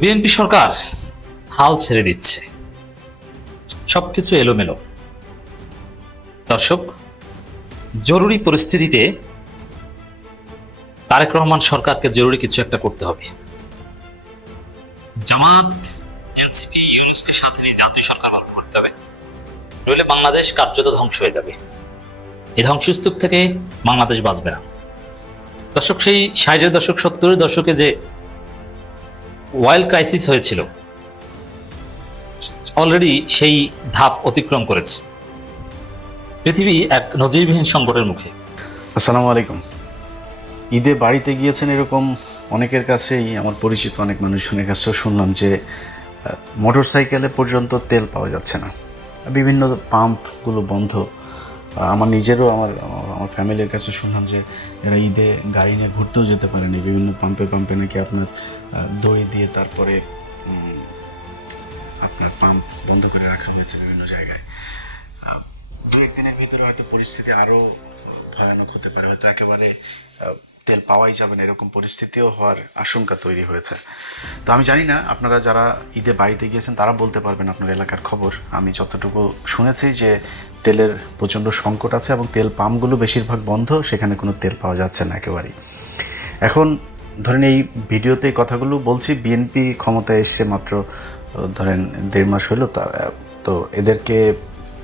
BNP সরকার হাল ছেড়ে দিচ্ছে, সবকিছু এলোমেলো। দর্শক, জরুরি পরিস্থিতিতে তারেক রহমান সরকারকে জরুরি কিছু একটা করতে হবে। জামাত, এনসিপি, ইউনূসকে সাথে নিয়ে জাতীয় সরকার গঠন করতে হবে, নইলে বাংলাদেশ কার্যত ধ্বংস হয়ে যাবে। এই ধ্বংসস্তূপ থেকে বাংলাদেশ বাঁচবে না। দর্শক, সেই 60-এর দশক 70-এর দশকে যে ওয়াইল ক্রাইসিস হয়েছিল, অলরেডি সেই ধাপ অতিক্রম করেছে। পৃথিবী এক নজিরবিহীন সংকটের মুখে। আসসালামু আলাইকুম। ঈদে বাড়িতে গিয়েছেন এরকম অনেকের কাছেই, আমার পরিচিত অনেক মানুষজনের কাছেও শুনলাম যে মোটর সাইকেলে পর্যন্ত তেল পাওয়া যাচ্ছে না, বিভিন্ন পাম্পগুলো বন্ধ। আমার নিজেরও আমার ফ্যামিলির কাছে শুনলাম যে এরা ঈদে গাড়ি নিয়ে ঘুরতেও যেতে পারেনি, বিভিন্ন পাম্পে নাকি আপনার দড়ি দিয়ে তারপরে আপনার পাম্প বন্ধ করে রাখা হয়েছে বিভিন্ন জায়গায়। দু একদিনের ভিতরে হয়তো পরিস্থিতি আরও ভয়ানক হতে পারে, হয়তো একেবারে তেল পাওয়াই যাবে না, এরকম পরিস্থিতিও হওয়ার আশঙ্কা তৈরি হয়েছে। তো আমি জানি না আপনারা যারা ঈদে বাড়িতে গিয়েছেন তারা বলতে পারবেন আপনার এলাকার খবর। আমি যতটুকু শুনেছি যে তেলের প্রচণ্ড সংকট আছে এবং তেল পাম্পগুলো বেশিরভাগ বন্ধ, সেখানে কোনো তেল পাওয়া যাচ্ছে না একেবারেই। এখন ধরেন এই ভিডিওতে এই কথাগুলো বলছি, বিএনপি ক্ষমতায় এসছে মাত্র ধরেন 1.5 মাস হলো, তো এদেরকে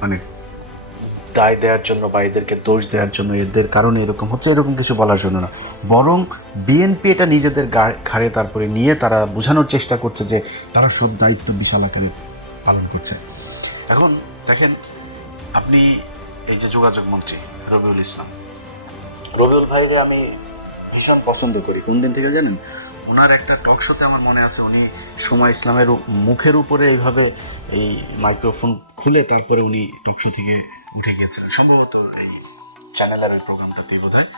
মানে দায় দেওয়ার জন্য বা এদেরকে দোষ দেওয়ার জন্য, এদের কারণে এরকম হচ্ছে এরকম কিছু বলার জন্য না, বরং বিএনপি এটা নিজেদের ঘাড়ে তারপরে নিয়ে তারা বোঝানোর চেষ্টা করছে যে তারা সব দায়িত্ব বিশাল আকারে পালন করছে। এখন দেখেন, আপনি এই যে যোগাযোগ মন্ত্রী রবিউল ইসলাম, রবিউল ভাইরে আমি ভীষণ পছন্দ করি। কোন দিন থেকে জানেন? ওনার একটা টক শোতে আমার মনে আছে উনি সময় ইসলামের মুখের উপরে এইভাবে এই মাইক্রোফোন খুলে তারপরে উনি টক শো থেকে উঠে গিয়েছিলেন, সম্ভবত এই চ্যানেলের ওই প্রোগ্রামটাতেই বোধ হয়,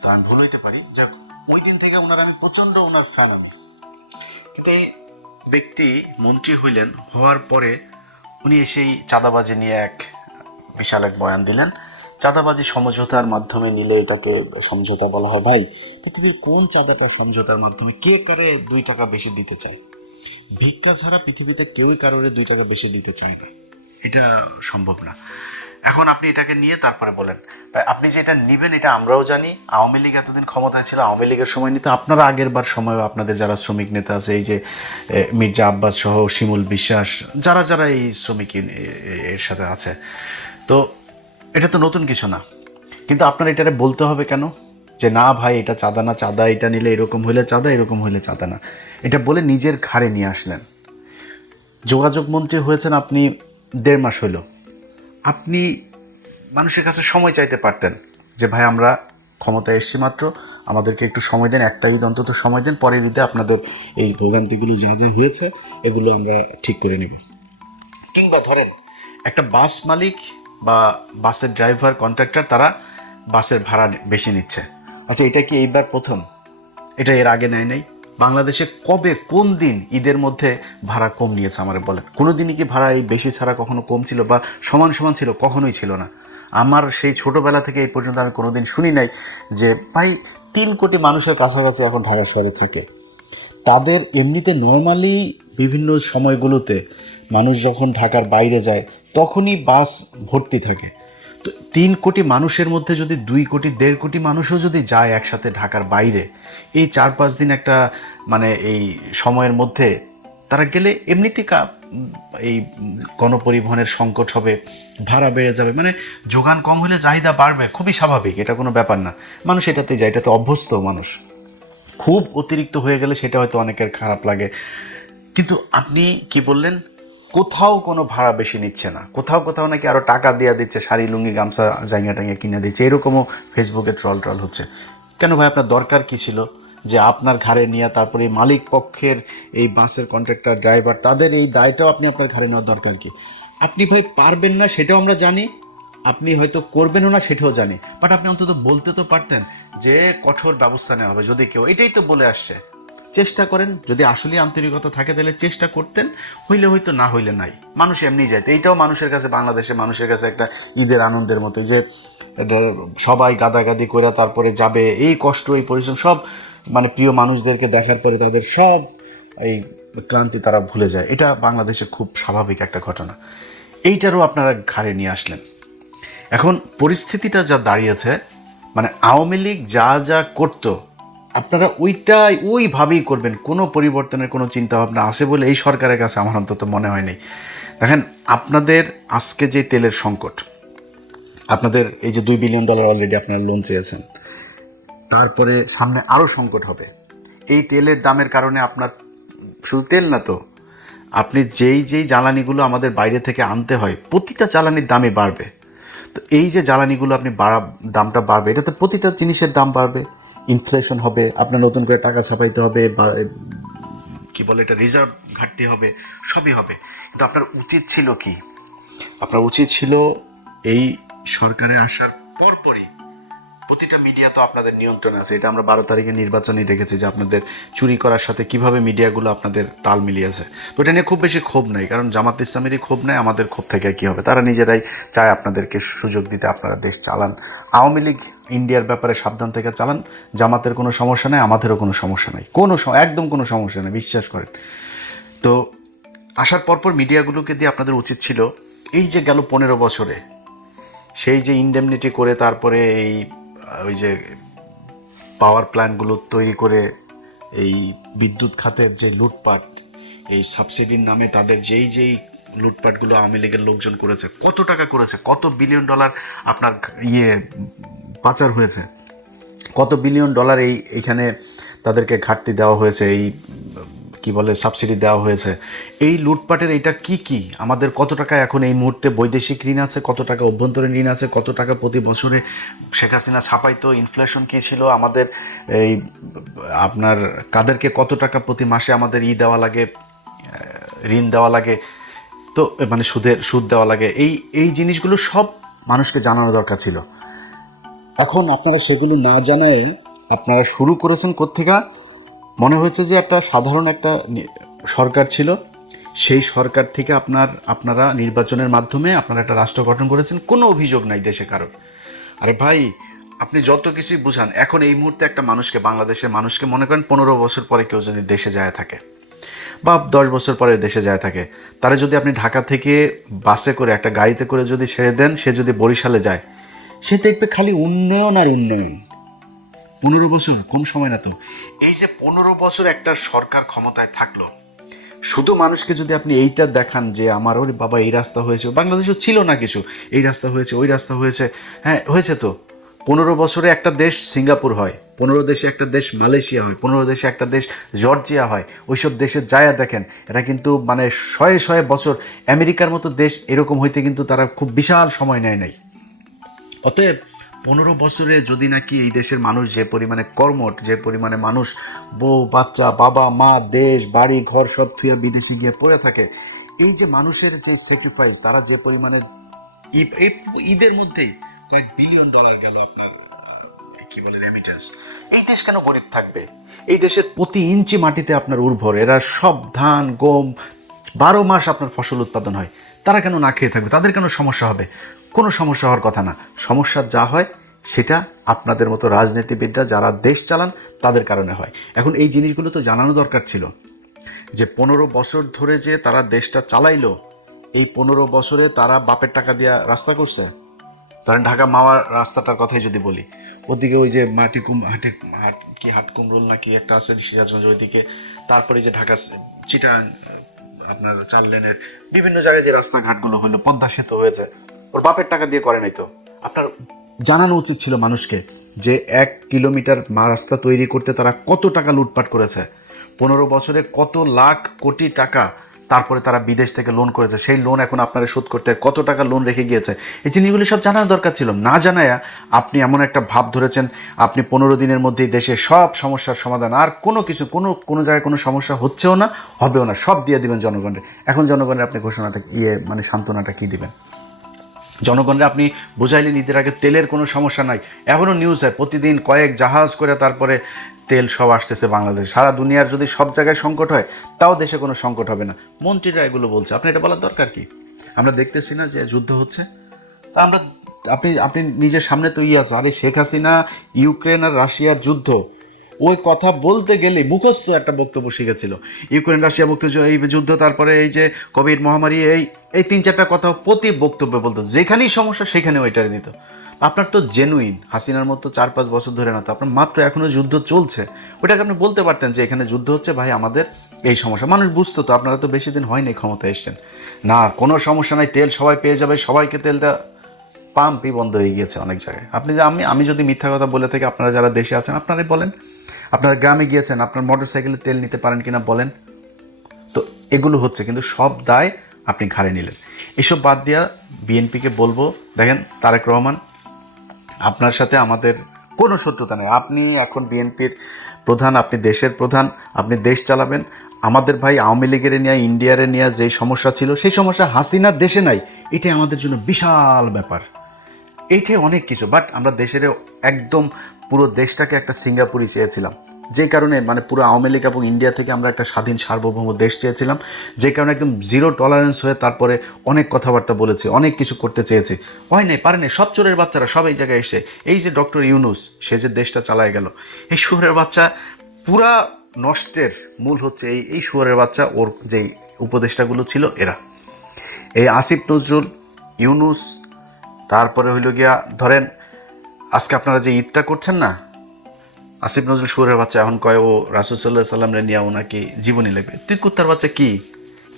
তো আমি ভুল হইতে পারি। যাক, ওই দিন থেকে ওনার আমি প্রচণ্ড ওনার ফ্যান আমি। কিন্তু এই ব্যক্তি মন্ত্রী হইলেন, হওয়ার পরে উনি এসেই চাঁদাবাজি নিয়ে এক বিশাল এক বয়ান দিলেন। চাঁদাবাজি সমঝোতার মাধ্যমে নিলে এটাকে সমঝোতা বলা হয়। ভাই, পৃথিবীর কোন চাঁদাটা সমঝোতার মাধ্যমে? কে কারে 2 টাকা বেশি দিতে চায়? ভিক্ষা ছাড়া পৃথিবীতে কেউই কারোর 2 টাকা বেশি দিতে চায় না, এটা সম্ভব না। এখন আপনি এটাকে নিয়ে তারপরে বলেন আপনি যে এটা নিবেন, এটা আমরাও জানি। আওয়ামী লীগ এতদিন ক্ষমতায় ছিল, আওয়ামী লীগের সময় নিতে আপনারা আগের বার সময় আপনাদের যারা শ্রমিক নেতা আছে, এই যে মির্জা আব্বাস সহ শিমুল বিশ্বাস, যারা যারা এই শ্রমিক এর সাথে আছে, তো এটা তো নতুন কিছু না। কিন্তু আপনার এটারে বলতে হবে কেন যে না ভাই এটা চাঁদা না, চাঁদা এটা নিলে এরকম হইলে চাঁদা, এরকম হইলে চাঁদা না, এটা বলে নিজের ঘাড়ে নিয়ে আসলেন। যোগাযোগ মন্ত্রী হয়েছেন আপনি 1.5 মাস হইল, আপনি মানুষের কাছে সময় চাইতে পারতেন যে ভাই আমরা ক্ষমতায় এসছি মাত্র, আমাদেরকে একটু সময় দেন, একটা ঈদ অন্তত সময় দেন, পরের ঈদে আপনাদের এই ভোগান্তিগুলো যা যা হয়েছে এগুলো আমরা ঠিক করে নেব। কিংবা ধরেন একটা বাস মালিক বা বাসের ড্রাইভার, কন্ট্রাক্টর, তারা বাসের ভাড়া বেশি নিচ্ছে। আচ্ছা, এটা কি এইবার প্রথম? এটা এর আগে নেয় নাই? বাংলাদেশে কবে, কোন দিন ঈদের মধ্যে ভাড়া কম নিয়েছে আমার বলেন? কোনো দিনই কি ভাড়া এই বেশি ছাড়া কখনো কম ছিল বা সমান সমান ছিল? কখনোই ছিল না। আমার সেই ছোটোবেলা থেকে এই পর্যন্ত আমি কোনোদিন শুনি নাই যে ভাই 3 কোটি মানুষের কাছাকাছি এখন ঢাকা শহরে থাকে, তাদের এমনিতে নর্মালি বিভিন্ন সময়গুলোতে মানুষ যখন ঢাকার বাইরে যায় তখনই বাস ভর্তি থাকে। তো 3 কোটি মানুষের মধ্যে যদি 2 কোটি 1.5 কোটি মানুষও যদি যায় একসাথে ঢাকার বাইরে, এই 4-5 দিন একটা মানে এই সময়ের মধ্যে তারা গেলে এমনিতেই এই গণপরিবহনের সংকট হবে, ভাড়া বেড়ে যাবে, মানে যোগান কম হলে চাহিদা বাড়বে, খুবই স্বাভাবিক, এটা কোনো ব্যাপার না। মানুষ এটাতে যায়, এটাতে অভ্যস্ত মানুষ। খুব অতিরিক্ত হয়ে গেলে সেটা হয়তো অনেকের খারাপ লাগে। কিন্তু আপনি কি বললেন? কোথাও কোনো ভাড়া বেশি নিচ্ছে না, কোথাও নাকি আরও টাকা দেওয়া দিচ্ছে, শাড়ি লুঙ্গি গামছা জায়গা টাঙ্গা কিনে দিচ্ছে, এরকমও ফেসবুকে ট্রল হচ্ছে। কেন ভাই, আপনার দরকার কী ছিল যে আপনার ঘাড়ে নিয়ে তারপরে মালিক পক্ষের এই বাসের কন্ট্রাক্টর ড্রাইভার তাদের এই দায়টাও আপনি আপনার ঘাড়ে নেওয়ার দরকার কি? আপনি ভাই পারবেন না সেটাও আমরা জানি, আপনি হয়তো করবেনও না সেটাও জানি, বাট আপনি অন্তত বলতে তো পারতেন যে কঠোর ব্যবস্থা নেওয়া হবে যদি কেউ, এটাই তো বলে আসছে। চেষ্টা করেন, যদি আসলে আন্তরিকতা থাকে তাহলে চেষ্টা করতেন, হইলে হয়তো, না হইলে নাই, মানুষ এমনি যাইতে। এইটাও মানুষের কাছে, বাংলাদেশে মানুষের কাছে একটা ঈদের আনন্দের মতো, যে সবাই গাদাগাদি করে তারপরে যাবে, এই কষ্ট এই পরিশ্রম সব মানে প্রিয় মানুষদেরকে দেখার পরে তাদের সব এই ক্লান্তি তারা ভুলে যায়। এটা বাংলাদেশে খুব স্বাভাবিক একটা ঘটনা। এইটারও আপনারা ঘাড়ে নিয়ে আসলেন। এখন পরিস্থিতিটা যা দাঁড়িয়েছে, মানে আওয়ামী লীগ যা যা করতো আপনারা ওইভাবেই করবেন। কোনো পরিবর্তনের কোনো চিন্তাভাবনা আছে বলে এই সরকারের কাছে আমার অন্তত মনে হয়নি। দেখেন, আপনাদের আজকে যে তেলের সংকট, আপনাদের এই যে $2 বিলিয়ন অলরেডি আপনারা লোন চেয়েছেন, তারপরে সামনে আরও সংকট হবে। এই তেলের দামের কারণে আপনার শুধু তেল না তো, আপনি যেই জ্বালানিগুলো আমাদের বাইরে থেকে আনতে হয়, প্রতিটা জ্বালানির দামই বাড়বে। তো এই যে জ্বালানিগুলো আপনি দামটা বাড়বে, এটাতে প্রতিটা জিনিসের দাম বাড়বে, ইনফ্লেশন হবে, আপনার নতুন করে টাকা ছাপাইতে হবে, বা কি বলে এটা, রিজার্ভ ঘাটতি হবে, সবই হবে। কিন্তু আপনার উচিত ছিল কি? আপনার উচিত ছিল এই সরকারে আসার পরপরই, প্রতিটা মিডিয়া তো আপনাদের নিয়ন্ত্রণে আছে, এটা আমরা 12 তারিখে নির্বাচনে দেখেছি যে আপনাদের চুরি করার সাথে কিভাবে মিডিয়াগুলো আপনাদের তাল মিলিয়েছে। তো এটা নিয়ে খুব বেশি ক্ষোভ নেই, কারণ জামাত ইসলামেরই ক্ষোভ নেই, আমাদের ক্ষোভ থেকে কি হবে? তারা নিজেরাই চায় আপনাদেরকে সুযোগ দিতে আপনারা দেশ চালান। আওয়ামী লীগ ইন্ডিয়ার ব্যাপারে সাবধান থেকে চালান। জামাতের কোনো সমস্যা নেই, আমাদেরও কোনো সমস্যা নেই, একদম কোনো সমস্যা নেই, বিশ্বাস করেন। তো আসার পরপর মিডিয়াগুলোকে দিয়ে আপনাদের উচিত ছিল, এই যে গেল 15 বছরে সেই যে ইনডেমনিটি করে, তারপরে ওই যে পাওয়ার প্ল্যান্টগুলো তৈরি করে এই বিদ্যুৎ খাতের যে লুটপাট, এই সাবসিডির নামে তাদের যেই লুটপাটগুলো আওয়ামী লীগের লোকজন করেছে, কত টাকা করেছে, কত $1 বিলিয়ন আপনার পাচার হয়েছে, কত $1 বিলিয়ন এইখানে তাদেরকে ঘাটতি দেওয়া হয়েছে, এই কি বলে সাবসিডি দেওয়া হয়েছে। এই লুটপাটের এইটা কি আমাদের কত টাকা এখন এই মুহূর্তে বৈদেশিক ঋণ আছে, কত টাকা অভ্যন্তরীণ ঋণ আছে, কত টাকা প্রতি বছরে শেখ হাসিনা ছাপাইতো, ইনফ্লেশন কী ছিল আমাদের, এই আপনার কাদেরকে কত টাকা প্রতি মাসে আমাদের দেওয়া লাগে, ঋণ দেওয়া লাগে, তো মানে সুদ দেওয়া লাগে। এই জিনিসগুলো সব মানুষকে জানানো দরকার ছিল। এখন আপনারা সেগুলো না জানায় আপনারা শুরু করেছেন কোত্থেকে? মনে হয়েছে যে একটা সাধারণ একটা সরকার ছিল, সেই সরকার থেকে আপনারা নির্বাচনের মাধ্যমে আপনারা একটা রাষ্ট্র গঠন করেছেন, কোনো অভিযোগ নাই দেশে কারোর। আরে ভাই, আপনি যত কিছুই বুঝান, এখন এই মুহূর্তে একটা মানুষকে, বাংলাদেশের মানুষকে মনে করেন 15 বছর পরে কেউ যদি দেশে যায় থাকে, বা 10 বছর পরে দেশে যায় থাকে, তারা যদি আপনি ঢাকা থেকে বাসে করে, একটা গাড়িতে করে যদি ছেড়ে দেন, সে যদি বরিশালে যায়, সে দেখবে খালি উন্নয়ন আর উন্নয়ন। 15 বছর কম সময় না তো। এই যে 15 বছর একটা সরকার ক্ষমতায় থাকলো, শুধু মানুষকে যদি আপনি এইটা দেখান যে আমার ওরে বাবা এই রাস্তা হয়েছে, বাংলাদেশও ছিল না কিছু, এই রাস্তা হয়েছে, ওই রাস্তা হয়েছে, হ্যাঁ হয়েছে তো। 15 বছরে একটা দেশ সিঙ্গাপুর হয়, 15 দেশে একটা দেশ মালয়েশিয়া হয়, 15 দেশে একটা দেশ জর্জিয়া হয়। ওইসব দেশে যায়া দেখেন, এটা কিন্তু মানে শয়ে বছর, আমেরিকার মতো দেশ এরকম হইতে কিন্তু তারা খুব বিশাল সময় নেয় নাই। অতএব 15 বছরে যদি নাকি এই দেশের মানুষ যে পরিমাণে কর্মঠ, যে পরিমাণে মানুষ বউ বাচ্চা, বাবা মা, দেশ বাড়ি ঘর সব থুয়ে বিদেশে গিয়ে পড়ে থাকে, এই যে মানুষের যে স্যাক্রিফাইস, তারা যে পরিমাণে ঈদের মধ্যেই কয়েক $1 বিলিয়ন গেল আপনার কি বলে রেমিটেন্স, এই দেশ কেন গরিব থাকবে? এই দেশের প্রতি ইঞ্চি মাটিতে আপনার উর্বর, এরা সব ধান গম 12 মাস আপনার ফসল উৎপাদন হয়, তারা কেন না খেয়ে থাকবে? তাদের কেন সমস্যা হবে? কোনো সমস্যা হওয়ার কথা না। সমস্যা যা হয় সেটা আপনাদের মতো রাজনীতিবিদরা যারা দেশ চালান তাদের কারণে হয়। এখন এই জিনিসগুলো তো জানানো দরকার ছিল যে 15 বছর ধরে যে তারা দেশটা চালাইলো, এই 15 বছরে তারা বাপের টাকা দিয়ে রাস্তা করছে। ধরেন ঢাকা মাওয়ার রাস্তাটার কথাই যদি বলি, ওদিকে ওই যে হাটকুমরুল নাকি একটা আছে সিরাজগঞ্জ ওইদিকে, তারপরে যে ঢাকা চিটাং আপনার 4 লেনের বিভিন্ন জায়গায় যে রাস্তাঘাটগুলো হলো, পদ্মা সেতু হয়েছে, ওর বাপের টাকা দিয়ে করে নাই তো। আপনার জানানো উচিত ছিল মানুষকে যে 1 কিলোমিটার রাস্তা তৈরি করতে তারা কত টাকা লুটপাট করেছে, 15 বছরে কত লাখ কোটি টাকা তারপরে তারা বিদেশ থেকে লোন করেছে, সেই লোন এখন আপনারা শোধ করতে কত টাকা লোন রেখে গিয়েছে। এই জিনিসগুলি সব জানানো দরকার ছিল। না জানায়া আপনি এমন একটা ভাব ধরেছেন আপনি 15 দিনের মধ্যেই দেশে সব সমস্যার সমাধান, আর কোনো কিছু কোনো জায়গায় কোনো সমস্যা হচ্ছেও না, হবেও না, সব দিয়ে দিবেন জনগণের। এখন জনগণের আপনি ঘোষণাটা মানে সান্ত্বনাটা কী দিবেন? জনগণরা আপনি বুঝাইলেন ঈদের আগে তেলের কোনো সমস্যা নাই, এখনও নিউজ হয় প্রতিদিন কয়েক জাহাজ করে তারপরে তেল সব আসতেছে বাংলাদেশে। সারা দুনিয়ার যদি সব জায়গায় সংকট হয়, তাও দেশে কোনো সংকট হবে না। মন্ত্রীরা এগুলো বলছে, আপনি এটা বলার দরকার কি? আমরা দেখতেছি না যে যুদ্ধ হচ্ছে, তা আপনি নিজের সামনে তো আছে, আরে শেখ হাসিনা, ইউক্রেন আর রাশিয়ার যুদ্ধ, ওই কথা বলতে গেলে মুখস্থ একটা বক্তব্য শিখেছিল। ইউক্রেন রাশিয়া এই যুদ্ধ, তারপরে এই যে কোভিড মহামারী, এই 3-4টা কথা প্রতি বক্তব্যে বলতো, যেখানেই সমস্যা সেখানে ওইটারে দিত। আপনার তো জেনুইন হাসিনার মতো 4-5 বছর ধরে না, তো আপনার মাত্র এখনও যুদ্ধ চলছে, ওটাকে আপনি বলতে পারতেন যে এখানে যুদ্ধ হচ্ছে ভাই, আমাদের এই সমস্যা। মানুষ বুঝতো তো, আপনারা তো বেশি দিন হয়নি ক্ষমতায় এসছেন। না, কোনো সমস্যা নাই, তেল সবাই পেয়ে যাবে, সবাইকে তেল দেওয়া, পাম্পই বন্ধ হয়ে গিয়েছে অনেক জায়গায়। আপনি যে আমি যদি মিথ্যা কথা বলে থাকি, আপনারা যারা দেশে আছেন আপনারাই বলেন। আপনারা গ্রামে গিয়েছেন, আপনার মোটর সাইকেলে তেল নিতে পারেন কিনা বলেন। তো এগুলো হচ্ছে, কিন্তু সব দায় আপনি ঘাড়ে নিলেন। এসব বাদ দিয়া বিএনপিকে বলবো, দেখেন তারেক রহমান, আপনার সাথে আমাদের কোনো শত্রুতা নেই। আপনি এখন বিএনপির প্রধান, আপনি দেশের প্রধান, আপনি দেশ চালাবেন। আমাদের ভাই আওয়ামী লীগের নিয়ে, ইন্ডিয়ারে নিয়ে যেই সমস্যা ছিল, সেই সমস্যা হাসিনার দেশে নাই। এটাই আমাদের জন্য বিশাল ব্যাপার, এইটাই অনেক কিছু। বাট আমরা দেশের একদম পুরো দেশটাকে একটা সিঙ্গাপুরই চেয়েছিলাম, যেই কারণে মানে পুরো আওয়ামী লীগ এবং ইন্ডিয়া থেকে আমরা একটা স্বাধীন সার্বভৌম দেশ চেয়েছিলাম, যে কারণে একদম জিরো টলারেন্স হয়ে তারপরে অনেক কথাবার্তা বলেছি, অনেক কিছু করতে চেয়েছি, হয় নাই, পারে নাই। সব চোরের বাচ্চারা সব এই জায়গায় এসে, এই যে ডক্টর ইউনূস, সে যে দেশটা চালায় গেল, এই শুয়োরের বাচ্চা, পুরা নষ্টের মূল হচ্ছে এই শুয়োরের বাচ্চা, ওর যেই উপদেষ্টাগুলো ছিল এরা, এই আসিফ নজরুল, ইউনূস, তারপরে হইল গিয়া ধরেন আজকে আপনারা যে ঈদটা করছেন না, আসিফ নজরুল শুয়োরের বাচ্চা এখন কয় ও রাসূল সাল্লাল্লাহু আলাইহি সাল্লামরে নিয়ে ওনাকে জীবনী লিখবে। তুই কুত্তার বাচ্চা কি?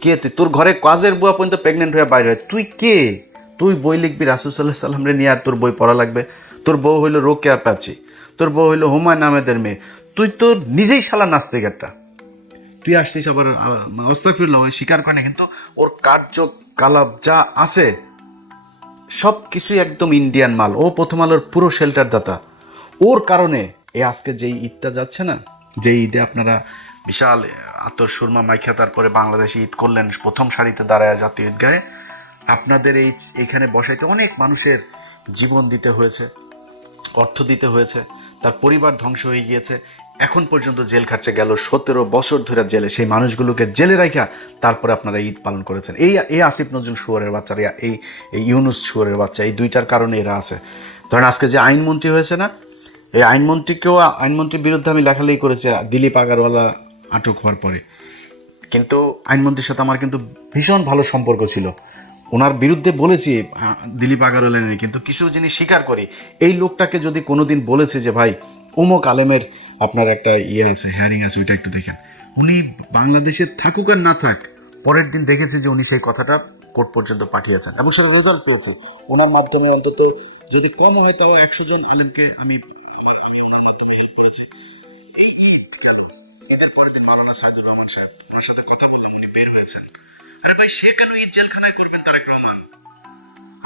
কে তুই? তোর ঘরে কাজের বুয়া পর্যন্ত প্রেগনেন্ট হয়ে বাইরে হয়, তুই কে? তুই বই লিখবি রাসূল সাল্লাল্লাহু আলাইহি সাল্লামরে নিয়ে, আর তোর বই পড়া লাগবে? তোর বউ হইলো রোকেয়া প্যাচি, তোর বউ হইলো হুমায়ুন আহমেদের মেয়ে, তুই তো নিজেই শালা নাস্তিক একটা। তুই আসছিস আবার আস্তাগফিরুল্লাহ, স্বীকার করে না, কিন্তু ওর কার্যকলাপ যা আছে সব কিছুই একদম ইন্ডিয়ান মাল। ও প্রথম আলোর পুরো শেল্টার দাতা। ওর কারণে এই আজকে যেই ঈদটা যাচ্ছে না, যে ঈদে আপনারা বিশাল আতর সুরমা মাইখা তারপরে বাংলাদেশে ঈদ করলেন, প্রথম সারিতে দাঁড়ায় জাতীয় ঈদগাহে, আপনাদের এইখানে বসাইতে অনেক মানুষের জীবন দিতে হয়েছে, অর্থ দিতে হয়েছে, তার পরিবার ধ্বংস হয়ে গিয়েছে, এখন পর্যন্ত জেল খাটছে, গেল 17 বছর ধরে জেলে। সেই মানুষগুলোকে জেলে রাখা তারপরে আপনারা ঈদ পালন করেছেন। এই আসিফ নজরুল শুয়োরের বাচ্চারা, এই ইউনূস শুয়োরের বাচ্চা, এই দুইটার কারণে এরা আছে। ধরেন আজকে যে আইনমন্ত্রী হয়েছে না, এই আইনমন্ত্রীর বিরুদ্ধে আমি লেখালেখি করেছি দিলীপ আগারওয়ালা আটক হওয়ার পরে, কিন্তু আইনমন্ত্রীর সাথে আমার কিন্তু ভীষণ ভালো সম্পর্ক ছিল। ওনার বিরুদ্ধে বলেছি দিলীপ আগারওয়ালা নিয়ে, কিন্তু কিছু জিনিস স্বীকার করি। এই লোকটাকে যদি কোনোদিন বলেছে যে ভাই অমুক আলেমের আপনার একটা আছে, হেয়ারিং আছে, ওইটা একটু দেখেন, উনি বাংলাদেশে থাকুক আর না থাক, পরের দিন দেখেছি যে উনি সেই কথাটা কোর্ট পর্যন্ত পাঠিয়েছেন এবং সেটা রেজাল্ট পেয়েছে। ওনার মাধ্যমে অন্তত যদি কম হয় তাও 100 জন আলেমকে আমি ওনার মাধ্যমে হেল্প করেছি। এই ঈদ গেল, ঈদের পরের দিন মাওলানা সাইদুর রহমান সাহেব, ওনার সাথে কথা বললাম, উনি বের হয়েছেন। আরে ভাই, সে কেন ঈদ জেলখানায় করবেন? তারেক রহমান,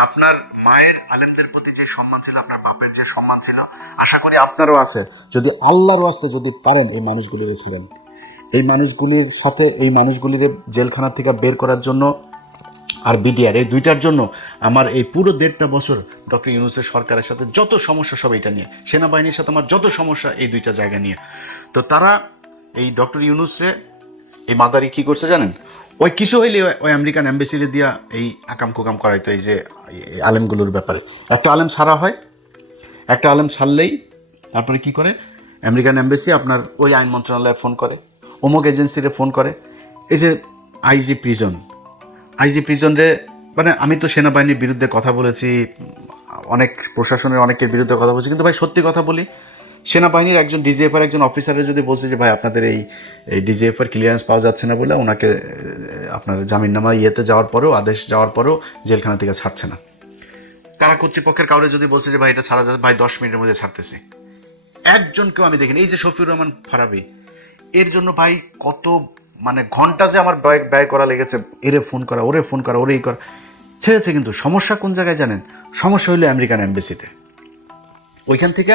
আপনার মায়ের আলেমদের প্রতি যে সম্মান ছিল, আপনার বাপের যে সম্মান ছিল, আশা করি আপনারও আছে। যদি আল্লাহর ওয়াস্তে যদি পারেন এই মানুষগুলির ছিলেন, এই মানুষগুলির সাথে, এই মানুষগুলির জেলখানা থেকে বের করার জন্য আর বিডিআর, এই দুইটার জন্য আমার এই পুরো 1.5 বছর ডক্টর ইউনূসের সরকারের সাথে যত সমস্যা সব এটা নিয়ে, সেনাবাহিনীর সাথে আমার যত সমস্যা এই দুইটা জায়গা নিয়ে। তো তারা এই ডক্টর ইউনূসরে, এই মাদারি কি করছে জানেন? ওই কিছু হইলে ওই আমেরিকান এম্বাসিরে দিয়া এই আকাম কুকাম করাইতো। এই যে আলেমগুলোর ব্যাপারে একটা আলেম ছাড়া হয়, একটা আলেম ছাড়লেই তারপরে কি করে, আমেরিকান এম্বাসি আপনার ওই আইন মন্ত্রণালয়ে ফোন করে, অমুক এজেন্সিরে ফোন করে। এই যে আইজি প্রিজনরে, মানে আমি তো সেনাবাহিনীর বিরুদ্ধে কথা বলেছি, অনেক প্রশাসনের অনেকের বিরুদ্ধে কথা বলছি, কিন্তু ভাই সত্যি কথা বলি, সেনাবাহিনীর একজন ডিজিএফআর একজন অফিসারের যদি বলছে যে ভাই আপনাদের এই ডিজিএফআর ক্লিয়ারেন্স পাওয়া যাচ্ছে না বলে ওনাকে আপনার জামিননামা যাওয়ার পরেও, আদেশ যাওয়ার পরেও জেলখানা থেকে ছাড়ছে না, কারা কর্তৃপক্ষের কাউরে যদি বলছে যে ভাই এটা ছাড়া যাচ্ছে, ভাই 10 মিনিটের মধ্যে ছাড়তেছি, একজনকেও আমি দেখিনি। এই যে শফিউর রহমান ফারাবি, এর জন্য ভাই কত মানে ঘন্টা যে আমার ব্যয় করা লেগেছে, এরে ফোন করা, ওরে ফোন করা, ওরে করা, ছেড়েছে। কিন্তু সমস্যা কোন জায়গায় জানেন? সমস্যা হইলো আমেরিকান এম্বাসিতে। ওইখান থেকে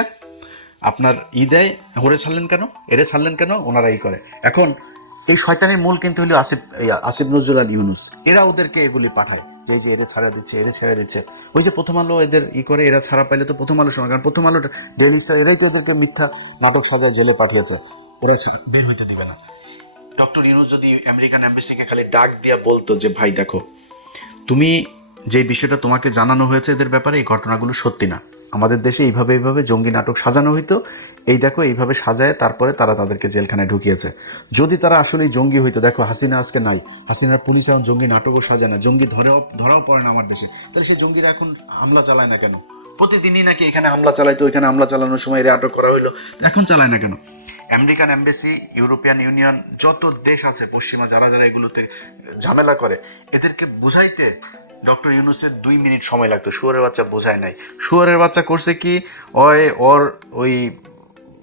আপনার দেয়, ওরে ছাড়লেন কেন, এরে ছাড়লেন কেন, ওনারা করে। এখন এই শয়তানের মূল কিন্তু হলো আসিফ নজরুল আর ইউনূস, এরা ওদেরকে এগুলি পাঠায় যে এই যে এরে ছাড়া দিচ্ছে, এরে ছেড়ে দিচ্ছে। ওই যে প্রথম আলো এদের করে, এরা ছাড়া পাইলে তো প্রথম আলো শোনা, কারণ প্রথম আলো ডেইলি স্টার, এরাই তো এদেরকে মিথ্যা নাটক সাজায় জেলে পাঠিয়েছে, এরা বের হইতে দিবে না। ডক্টর ইউনূস যদি আমেরিকান এম্বাসিকে খালি ডাক দিয়া বলতো যে ভাই দেখো, তুমি যে বিষয়টা তোমাকে জানানো হয়েছে এদের ব্যাপারে, এই ঘটনাগুলো সত্যি না, আমাদের দেশে এইভাবে এইভাবে জঙ্গি নাটক সাজানো হইতো, এই দেখো এইভাবে সাজায় তারপরে তারা তাদেরকে জেলখানায় ঢুকিয়েছে। যদি তারা আসলেই জঙ্গি হইতো, দেখো হাসিনা আজকে নাই, হাসিনার পুলিশ এখন জঙ্গি নাটকও সাজায় না, জঙ্গি ধরাও পড়ে না আমার দেশে, তাহলে সেই জঙ্গিরা এখন হামলা চালায় না কেন? প্রতিদিনই নাকি এখানে হামলা চালাইতো, ওইখানে হামলা চালানোর সময় এরা আটক করা হইলো, এখন চালায় না কেন? আমেরিকান এমবাসি, ইউরোপিয়ান ইউনিয়ন, যত দেশ আছে পশ্চিমা যারা যারা এগুলোতে ঝামেলা করে, এদেরকে বুঝাইতে ডক্টর ইউনূসের 2 মিনিট সময় লাগতো। শুয়োরের বাচ্চা বোঝায় নাই। শুয়োরের বাচ্চা করছে কি, ওই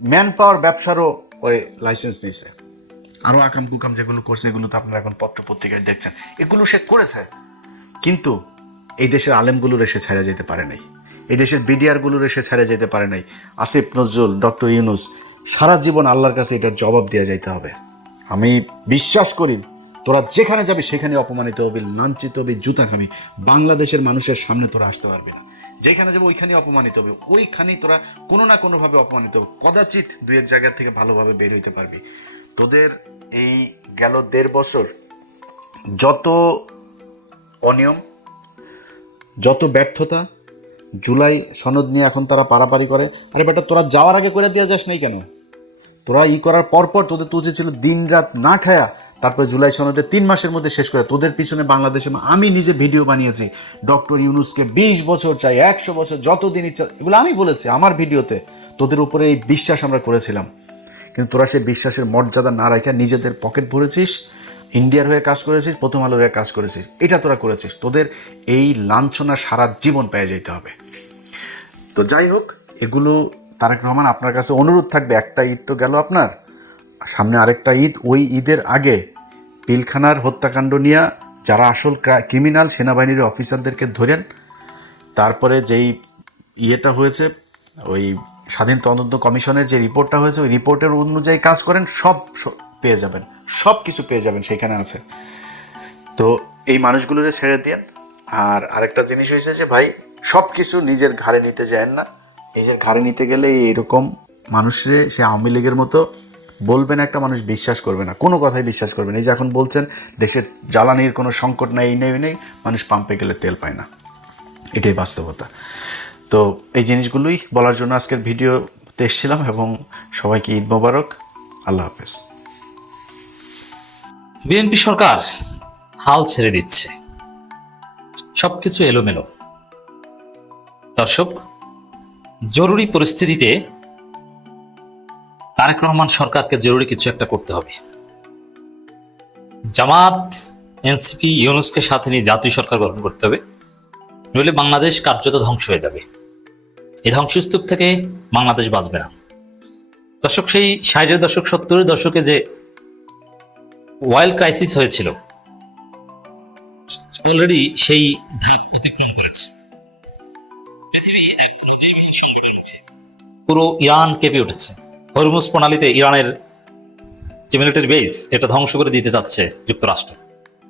ম্যান পাওয়ার ব্যবসারও ওই লাইসেন্স নিয়েছে। আরও আকাম কুকাম যেগুলো করছে এগুলো তো আপনারা এখন পত্র পত্রিকায় দেখছেন, এগুলো সে করেছে। কিন্তু এই দেশের আলেমগুলোর এসে ছেড়ে যেতে পারে নাই, এই দেশের বিডিআরগুলোর এসে ছেড়ে যেতে পারে নাই। আসিফ নজরুল, ডক্টর ইউনূস, সারা জীবন আল্লাহর কাছে এটার জবাব দেওয়া যাইতে হবে। আমি বিশ্বাস করি তোরা যেখানে যাবি সেখানে অপমানিত হবি, লাঞ্ছিত হবি, জুতা খাবি, বাংলাদেশের মানুষের সামনে তোরা আসতে পারবি না। যেখানে যাবো ওইখানে অপমানিত হবে, ওইখানেই তোরা কোনো না কোনোভাবে অপমানিত হবে, কদাচিৎ 2-1 জায়গা থেকে ভালোভাবে বের হইতে পারবি। তোদের এই গেল 1.5 বছর যত অনিয়ম, যত ব্যর্থতা, জুলাই সনদ নিয়ে এখন তারা পারাপারি করে। আরে বেটা, তোরা যাওয়ার আগে করে দিয়ে যাস নাই কেন? তোরা করার পরপর তোদের তো উচিত ছিল দিন রাত না খায়া তারপরে জুলাই সনদে 3 মাসের মধ্যে শেষ করে। তোদের পিছনে বাংলাদেশে আমি নিজে ভিডিও বানিয়েছি, ডক্টর ইউনূসকে 20 বছর চাই, 100 বছর, যতদিন ইচ্ছা, এগুলো আমি বলেছি আমার ভিডিওতে। তোদের উপরে এই বিশ্বাস আমরা করেছিলাম, কিন্তু তোরা সেই বিশ্বাসের মর্যাদা না রাখা নিজেদের পকেট ভরেছিস, ইন্ডিয়ার হয়ে কাজ করেছিস, প্রথম আলোর হয়ে কাজ করেছিস, এটা তোরা করেছিস। তোদের এই লাঞ্ছনা সারা জীবন পেয়ে যেতে হবে। তো যাই হোক, এগুলো তারেক রহমান আপনার কাছে অনুরোধ থাকবে, একটা ঈদ তো গেল আপনার, সামনে আরেকটা ঈদ, ওই ঈদের আগে পিলখানার হত্যাকাণ্ড নিয়ে যারা আসল ক্রিমিনাল সেনাবাহিনীর অফিসারদেরকে ধরেন, তারপরে যেই ইয়েটা হয়েছে, ওই স্বাধীন তদন্ত কমিশনের যে রিপোর্টটা হয়েছে, ওই রিপোর্টের অনুযায়ী কাজ করেন, সব পেয়ে যাবেন, সব কিছু পেয়ে যাবেন, সেখানে আছে। তো এই মানুষগুলোরে ছেড়ে দেন। আর আরেকটা জিনিস হয়েছে যে ভাই, সব কিছু নিজের ঘাড়ে নিতে যায় না। নিজের ঘাড়ে নিতে গেলে এরকম মানুষরে, সে আওয়ামী লীগের মতো বলবেন একটা মানুষ বিশ্বাস করবে না, কোনো কথাই বিশ্বাস করবে না। এই যে এখন বলছেন দেশের জ্বালানির কোনো সংকট নাই, এই নেই ওই নেই, মানুষ পাম্পে গেলে তেল পায় না, এটাই বাস্তবতা। তো এই জিনিসগুলোই বলার জন্য আজকের ভিডিওতে এসেছিলাম, এবং সবাইকে ঈদ মোবারক, আল্লাহ হাফেজ। বিএনপি সরকার হাল ছেড়ে দিচ্ছে, সবকিছু এলোমেলো। দর্শক, জরুরি পরিস্থিতিতে তারেক রহমান সরকারকে জরুরি কিছু একটা করতে হবে। জামাত, এনসিপি, ইউনূসকে সাথে নিয়ে জাতীয় সরকার গঠন করতে হবে, নইলে বাংলাদেশ কার্যত ধ্বংস হয়ে যাবে। এই ধ্বংসস্তূপ থেকে বাংলাদেশ বাঁচবে না। দর্শক, সেই 60-এর দশক, 70-এর দশকে যে ওয়াইল্ড ক্রাইসিস হয়েছিল, অলরেডি সেই ধাপ অতিক্রম করেছে। পৃথিবী এখনো যে সংকটের মুখে, পুরো ইরান কেঁপে উঠেছে। হরমুজ প্রণালীতে ইরানের যে মিলিটারি বেস, এটা ধ্বংস করে দিতে যাচ্ছে যুক্তরাষ্ট্র।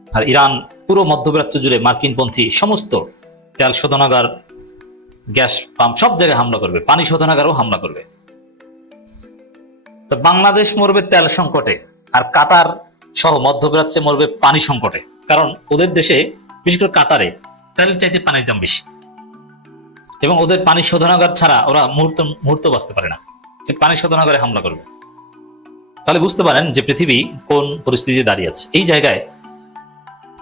আর ইরান পুরো মধ্যপ্রাচ্য জুড়ে মার্কিনপন্থী সমস্ত তেল শোধনাগার, গ্যাস পাম্প, সব জায়গায় হামলা করবে, পানি শোধনাগারও হামলা করবে। তো বাংলাদেশ মরবে তেল সংকটে, আর কাতার সহ মধ্যপ্রাচ্যে মরবে পানি সংকটে। কারণ ওদের দেশে, বিশেষ করে কাতারে, তেলের চাইতে পানির দাম বেশি, এবং ওদের পানি শোধনাগার ছাড়া ওরা মুহূর্ত বাঁচতে পারে না, যে পানি শোধনাগারে হামলা করবে। তাহলে বুঝতে পারেন যে পৃথিবী কোন পরিস্থিতিতে দাঁড়িয়ে আছে। এই জায়গায়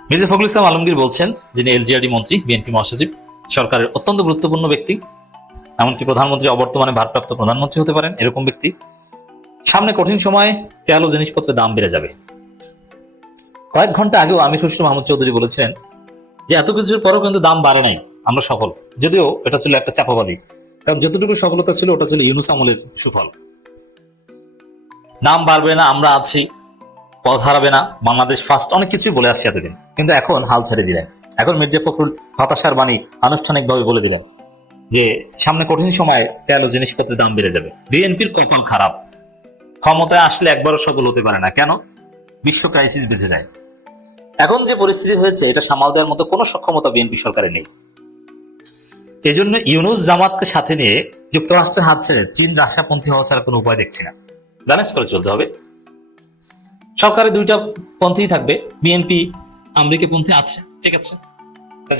মির্জা ফখরুল ইসলাম আলমগীর বলছেন, যিনি এলজিআরডি মন্ত্রী, বিএনপি মহাসচিব, সরকারের অত্যন্ত গুরুত্বপূর্ণ ব্যক্তি, এমনকি প্রধানমন্ত্রী, অবর্তমানে ভারপ্রাপ্ত প্রধানমন্ত্রী হতে পারেন, এরকম ব্যক্তি, সামনে কঠিন সময়ে তেল ও জিনিসপত্রের দাম বেড়ে যাবে। কয়েক ঘন্টা আগেও আমির খসরু মাহমুদ চৌধুরী বলেছিলেন যে এত কিছুর পরেও কিন্তু দাম বাড়ে নাই, আমরা সফল। যদিও এটা ছিল একটা চাপাবাজি, কারণ যতটুকু সফলতা ছিল ওটা ছিল ইউনূস আমলের সুফল। দাম বাড়বে না, আমরা আছি, পথ হারাবে না, বাংলাদেশ ফার্স্ট, অনেক কিছুই বলে আসছে এতদিন। কিন্তু এখন হাল ছেড়ে দিলেন। এখন মির্জা ফখরুল হতাশার বাণী আনুষ্ঠানিকভাবে বলে দিলেন যে সামনে কঠিন সময়ে তেল ও জিনিসপত্রের দাম বেড়ে যাবে। বিএনপির কপাল খারাপ, ক্ষমতায় আসলে একবারও সফল হতে পারে না। কেন? বিশ্ব ক্রাইসিস বেঁচে যায়। এখন যে পরিস্থিতি হয়েছে, এটা সামাল দেওয়ার মতো কোনো সক্ষমতা বিএনপি সরকারের নেই। এজন্য ইউনূস জামাতকে সাথে নিয়ে যুক্তরাষ্ট্রের হাত ছেড়ে চীন রাশিয়াপন্থী হওয়া ছাড়া কোনো উপায় দেখছি না। ব্যালেন্স করে চলতে হবে। সরকারে 2টা পন্থী থাকবে, বিএনপি আমেরিকা পন্থী আছে, ঠিক আছে,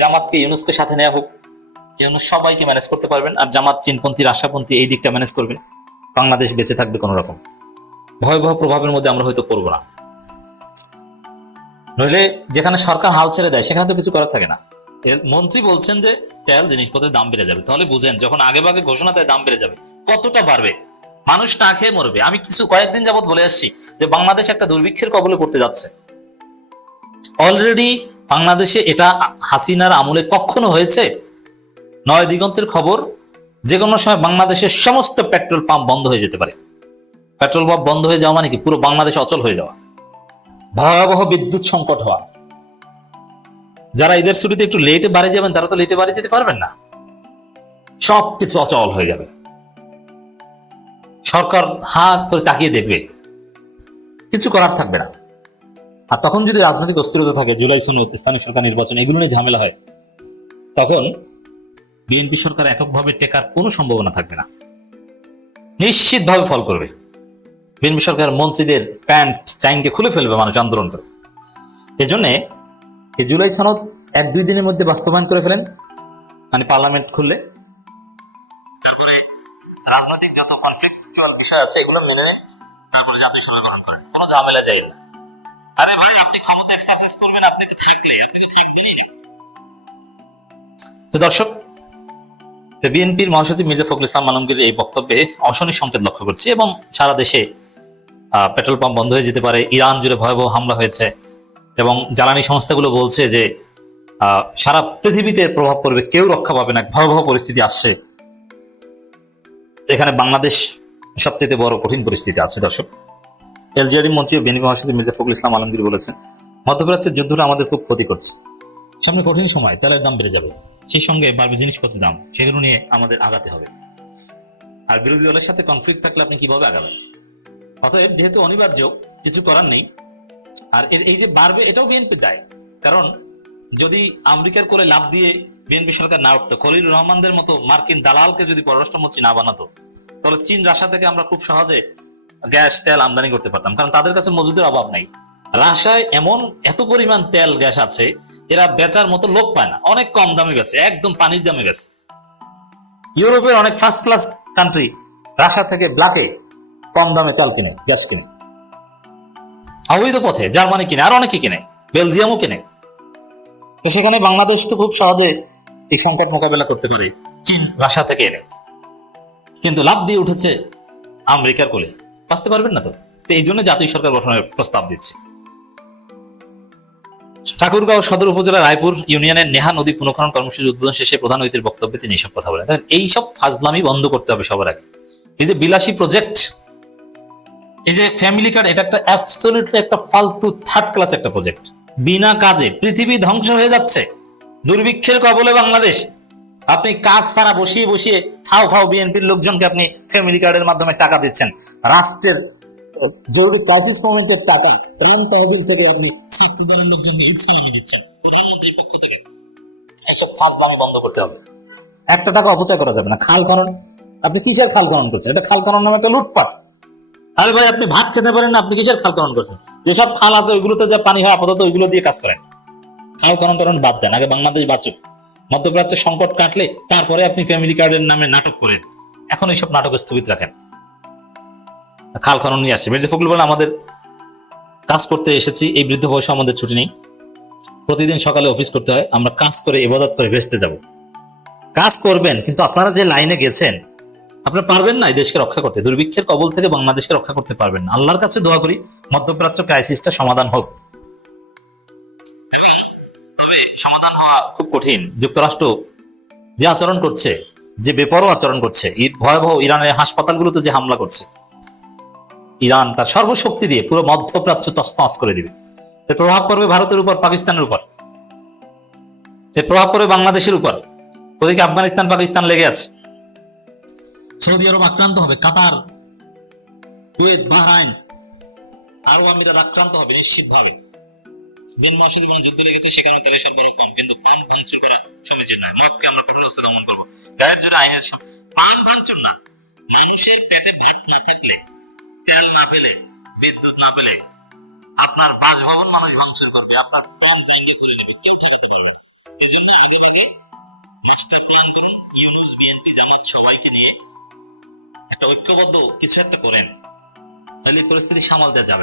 জামাতকে ইউনূসকে সাথে নেওয়া হোক, ইউনূস সবাইকে ম্যানেজ করতে পারবেন, আর জামাত চীনপন্থী রাশাপন্থী এই দিকটা ম্যানেজ করবেন। বাংলাদেশ বেঁচে থাকবে কোন রকম। ভয়াবহ প্রভাবের মধ্যে আমরা হয়তো পড়বো না। নইলে যেখানে সরকার হাল ছেড়ে দেয় সেখানে তো কিছু করার থাকে না। মন্ত্রী বলছেন যে তেল জিনিসপত্রের দাম বেড়ে যাবে, তাহলে বুঝেন যখন আগে ভাগে ঘোষণা দেয় দাম বেড়ে যাবে, কতটা বাড়বে। মানুষ না খেয়ে মরবে। আমি কয়েকদিন যাবত বলে আসছি যে বাংলাদেশ একটা দুর্ভিক্ষের কবলে পড়তে যাচ্ছে। অলরেডি বাংলাদেশে এটা হাসিনার আমলে কখনো হয়েছে? নয় দিগন্তের খবর, যে কোনো সময় বাংলাদেশের সমস্ত পেট্রোল পাম্প বন্ধ হয়ে যেতে পারে। পেট্রোল পাম্প বন্ধ হয়ে যাওয়া মানে কি? পুরো বাংলাদেশ অচল হয়ে যাওয়া, ভয়াবহ বিদ্যুৎ সংকট হওয়া। যারা ঈদের ছুটিতে একটু লেটে বাড়ি যাবেন তারা তো লেটে বাড়ি যেতে পারবেন না, সবকিছু অচল হয়ে যাবে। সরকার হাত করে তাকিয়ে দেখবে, কিছু করার থাকবে না। আর তখন যদি রাজনৈতিক অস্থিরতা থাকে, জুলাই সনদ, স্থানীয় সরকার নির্বাচন, এগুলো নিয়ে ঝামেলা হয়, তখন বিএনপি সরকার এককভাবে টেকার কোনো সম্ভাবনা থাকবে না, নিশ্চিতভাবে ফল করবে। বিএনপি সরকার মন্ত্রীদের প্যান্ট চাইনকে খুলে ফেলবে মানুষ আন্দোলন করে। এই জন্যে এই জুলাই সনদ 1-2 দিনের মধ্যে বাস্তবায়ন করে ফেলেন, মানে পার্লামেন্ট খুললে। তারপরে রাজনৈতিক যত কনফ্লিক্টুয়াল বিষয় আছে এগুলো মেনে তারপরে জাতীয় সভা গঠন করেন, কোনো ঝামেলা যায় না। আরে ভাই, আপনি ক্ষমতা এক্সারসাইজ করবেন, আপনি তো থাকবেনই না। তো দর্শক, বিএনপির মহাসচিব মির্জা ফখরুল ইসলাম আলমগীরের এই বক্তব্যে অশনি সংকেত লক্ষ্য করছি, এবং সারা দেশে পেট্রোল পাম্প বন্ধ হয়ে যেতে পারে। ইরান জুড়ে ভয়াবহ হামলা হয়েছে, এবং জ্বালানি সংস্থাগুলো বলছে যে সারা পৃথিবীতে প্রভাব পড়বে, কেউ রক্ষা পাবে না, ভয়াবহ পরিস্থিতি আসছে। এখানে বাংলাদেশ সবচেয়ে বড় কঠিন পরিস্থিতি আছে। দর্শক, এলজিআরডি মন্ত্রী ও বিএনপি মহাসচিব মির্জা ফখরুল ইসলাম আলমগীর বলেছেন, মধ্যপ্রাচ্যের যুদ্ধটা আমাদের খুব ক্ষতি করছে। সামনে কঠিন সময়, তেলের দাম বেড়ে যাবে, সেই সঙ্গে বাড়বে জিনিসপত্রের দাম, সেগুলো নিয়ে আমাদের আগাতে হবে। আর বিরোধী দলের সাথে কনফ্লিক্ট থাকলে আপনি কিভাবে আগাবেন? অতএব যেহেতু অনিবার্য, কিছু করার নেই। আর এই যে বাড়বে, এটাও বিএনপির দায়। কারণ যদি আমেরিকার করে লাভ দিয়ে বিএনপি সরকার না উঠতো, খলিলুর রহমানদের মতো মার্কিন দালালকে যদি পররাষ্ট্রমন্ত্রী না বানাতো, তাহলে চীন রাশিয়া থেকে আমরা খুব সহজে গ্যাস তেল আমদানি করতে পারতাম, কারণ তাদের কাছে মজুদের অভাব নাই। রাশিয়ায় এত পরিমাণ তেল গ্যাস আছে, এরা বেচার মতো লোক পায় না, অনেক কম দামে বেচে, একদম পানির দামে বেচে। ইউরোপের অনেক ফার্স্ট ক্লাস কান্ট্রি রাশিয়া থেকে ব্ল্যাকে কম দামে তেল কিনে, গ্যাস কিনে, অবৈধ পথে জার্মানি কিনে, আর অনেকে কিনে, বেলজিয়ামও কিনে। তো সেখানে বাংলাদেশ তো খুব সহজে এই সংকট মোকাবেলা করতে পারে চীন রাশিয়া থেকে এনে, কিন্তু লাভ দিয়ে উঠেছে আমেরিকার কোলে, বাঁচতে পারবেন না। তো এই জন্য জাতীয় সরকার গঠনের প্রস্তাব দিচ্ছে। ঠাকুরগাঁও সদর উপজেলা রায়পুর ইউনিয়নের নেহা নদী পুনঃখনন কর্মসূচি উদ্বোধন শেষে প্রধান অতিথির বক্তব্যে তিনি এইসব কথা বলেন। এইসব ফাজলামি বন্ধ করতে হবে সবার আগে। এই যে বিলাসী প্রজেক্ট, এই যে ফ্যামিলি কার্ড, এটা একটা অ্যাবসলিউটলি একটা ফালতু থার্ড ক্লাস একটা প্রজেক্ট। বিনা কাজে পৃথিবী ধ্বংস হয়ে যাচ্ছে, দুর্ভিক্ষের কবলে বাংলাদেশ। আপনি কাজ ছাড়া বসিয়ে বসিয়ে ফাও বিএনপির লোকজনকে আপনি ফ্যামিলি কার্ডের মাধ্যমে টাকা দিচ্ছেন, রাষ্ট্রের জরুরি ক্রাইসিস মোমেন্টের টাকা ত্রাণ তহবিল থেকে আপনি ছাত্র দলের লোকজনকে ঈদ সালামি দিচ্ছেন প্রধানমন্ত্রীর পক্ষ থেকে। এসব ফাজলামি বন্ধ করতে হবে। একটা টাকা অপচয় করা যাবে না। খাল খনন, আপনি কিসের খাল খনন করছেন? এটা খাল খনন নামে একটা লুটপাট। আরে ভাই, আপনি ভাত খেতে পারেন না, আপনি কিসের খাল খনন করছেন? যেসব খাল আছে ওইগুলোতে যা পানি হয় আপাতত ওইগুলো দিয়ে কাজ করেন, খাল খনন বাদ দেন। আগে বাংলাদেশ বাঁচুক, মধ্যপ্রাচ্যের সংকট কাটলে তারপরে আপনি ফ্যামিলি কার্ডের নামে নাটক করেন। এখন এইসব নাটক স্থগিত রাখেন, খাল খনন নিয়ে আসে। মির্জা ফখরুল বলেন, আমাদের কাজ করতে এসেছি, এই বৃদ্ধ বয়সে আমাদের ছুটি নেই, প্রতিদিন সকালে অফিস করতে হয়, আমরা কাজ করে ইবাদত করে ভেস্তে যাব। কাজ করবেন, কিন্তু আপনারা যে লাইনে গেছেন আপনারা পারবেন না এই দেশকে রক্ষা করতে। দুর্ভিক্ষের কবল থেকে বাংলাদেশকে রক্ষা করতে পারবেন না। আল্লাহর কাছে দোয়া করি মধ্যপ্রাচ্য ক্রাইসিসটা সমাধান হোক। তবে সমাধান হওয়া খুব কঠিন। যুক্তরাষ্ট্র যে আচরণ করছে, যে বেপরোয়া আচরণ করছে, ভয়াবহ ইরানের হাসপাতালগুলোতে যে হামলা করছে, ইরান তার সর্বশক্তি দিয়ে পুরো মধ্যপ্রাচ্য তছনছ করে দিবে। এর প্রভাব পড়বে ভারতের উপর, পাকিস্তানের উপর, এর প্রভাব পড়বে বাংলাদেশের উপর। ওদিকে আফগানিস্তান পাকিস্তান লেগে আছে, সৌদি আরব আক্রান্ত হবে, কাতার, কুয়েত, বাহরাইন, আরব আমিরাত আক্রান্ত হবে নিশ্চিত ভাবে। বিন মাসে জীবনে যুদ্ধ লেগেছে, সেখানে তেলের সরবরাহ কম, কিন্তু পান ভাঙচুর করা সমীচীন নয়। মদকে আমরা কঠোর অবস্থা দমন করবো। গায়ের জোরে আইনের পান ভাঙচুর না। মানুষের পেটে ভাত না থাকলে, তেল না পেলে, বিদ্যুৎ না পেলে আপনার বাসভবন মানুষ ভাঙচুর করবে, আপনার পান জাঙ্গে করে নেবে, কেউ ঠেকাতে পারবে না। এই জন্য আগে মাস্টার প্ল্যান করুন, ইউনূস, বিএনপি, জামাত সবাইকে নিয়ে একটা ঐক্যবদ্ধ কিছু একটা করেন, তাহলে এই পরিস্থিতি সামাল দেওয়া যাবে।